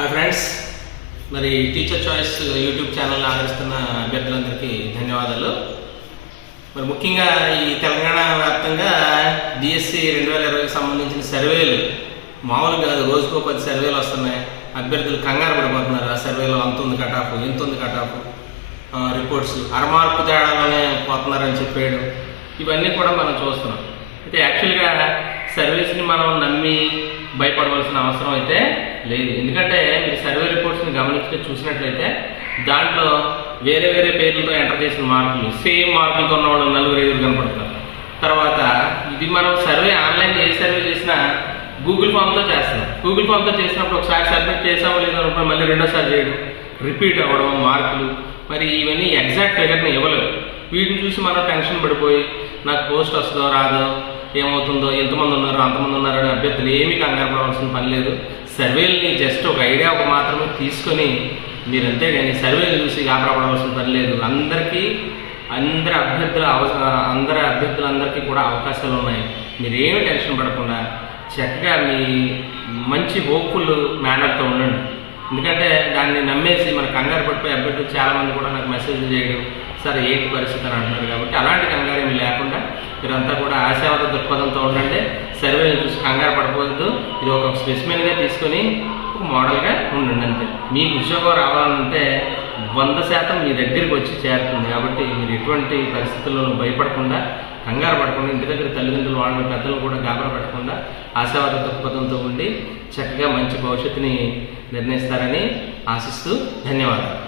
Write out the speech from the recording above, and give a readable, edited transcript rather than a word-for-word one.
Hi friends, మరి teacher choice YouTube channel ఆదరిస్తున్న అభ్యర్థులందరికీ ధన్యవాదాలు. మరి ముఖ్యంగా ఈ తెలంగాణ వ్యాప్తంగా డిఎస్సి 2020కి సంబంధించిన సర్వేలు మామూలు కాదు, రోజుకో 10 సర్వేలు వస్తున్నాయి. అభ్యర్థులు కంగారు పడిపోతున్నారు. ఆ సర్వేలో అంత ఉంది కటాఫ్, ఎంత ఉంది కటాఫ్, రిపోర్ట్స్ అరమార్కు తేడాలోనే పోతున్నారని చెప్పాడు. ఇవన్నీ కూడా మనం చూస్తున్నాం. అయితే యాక్చువల్గా సర్వీస్ని మనం నమ్మి భయపడవలసిన అవసరం అయితే లేదు. ఎందుకంటే మీరు సర్వే రిపోర్ట్స్ని గమనించి చూసినట్లయితే దాంట్లో వేరే వేరే పేర్లతో ఎంటర్ చేసిన మార్కులు, సేమ్ మార్కులతో ఉన్న వాళ్ళు 4-5 కనపడతారు. తర్వాత ఇది మనం సర్వే ఆన్లైన్ ఏ సర్వే చేసినా గూగుల్ ఫామ్తో చేస్తున్నాం. గూగుల్ ఫామ్తో చేసినప్పుడు ఒకసారి సబ్మిట్ చేసామో లేదో అనుకుంటే మళ్ళీ రెండోసారి చేయడం, రిపీట్ అవ్వడం మార్కులు, మరి ఇవన్నీ ఎగ్జాక్ట్ ఫిగర్ని ఇవ్వలేవు. వీటిని చూసి మనం టెన్షన్ పడిపోయి నాకు పోస్ట్ వస్తుందో రాదో, ఏమవుతుందో, ఎంతమంది ఉన్నారు అంతమంది ఉన్నారని అభ్యర్థులు ఏమీ కంగారు పడవలసిన పని లేదు. సర్వేలని జస్ట్ ఒక ఐడియా మాత్రమే తీసుకొని మీరు అంతే, కానీ సర్వేలు చూసి గాబరాపడవలసిన పని లేదు. అందరికీ అందరి అభ్యర్థులందరికీ కూడా అవకాశాలు ఉన్నాయి. మీరు ఏమీ టెన్షన్ పడకుండా చక్కగా మీ మంచి హోప్ఫుల్ మేనర్తో ఉండండి. ఎందుకంటే దాన్ని నమ్మేసి మన కంగారు పడిపోయి అభ్యర్థులు చాలామంది కూడా నాకు మెసేజ్ చేయడం, సార్ ఏంటి పరిస్థితి అని అంటున్నారు. కాబట్టి అలాంటి కంగారు ఏమి లేకుండా మీరంతా కూడా ఆశావాద దృక్పథంతో ఉండండి. సర్వేని చూసి కంగారు పడిపోవద్దు. ఇది ఒక స్పెసిమెన్గా తీసుకొని ఒక మోడల్గా ఉండండి. అంతే. మీకు ఉద్యోగం రావాలంటే 100% మీ దగ్గరికి వచ్చి చేరుతుంది. కాబట్టి మీరు ఎటువంటి పరిస్థితుల్లోనూ భయపడకుండా, కంగారు పడకుండా, ఇంటి దగ్గర తల్లిదండ్రులు వాళ్ళ పెద్దలు కూడా గాబరా పెట్టకుండా ఆశావాద దృక్పథంతో ఉండి చక్కగా మంచి భవిష్యత్తుని నిర్ణయిస్తారని ఆశిస్తూ ధన్యవాదాలు.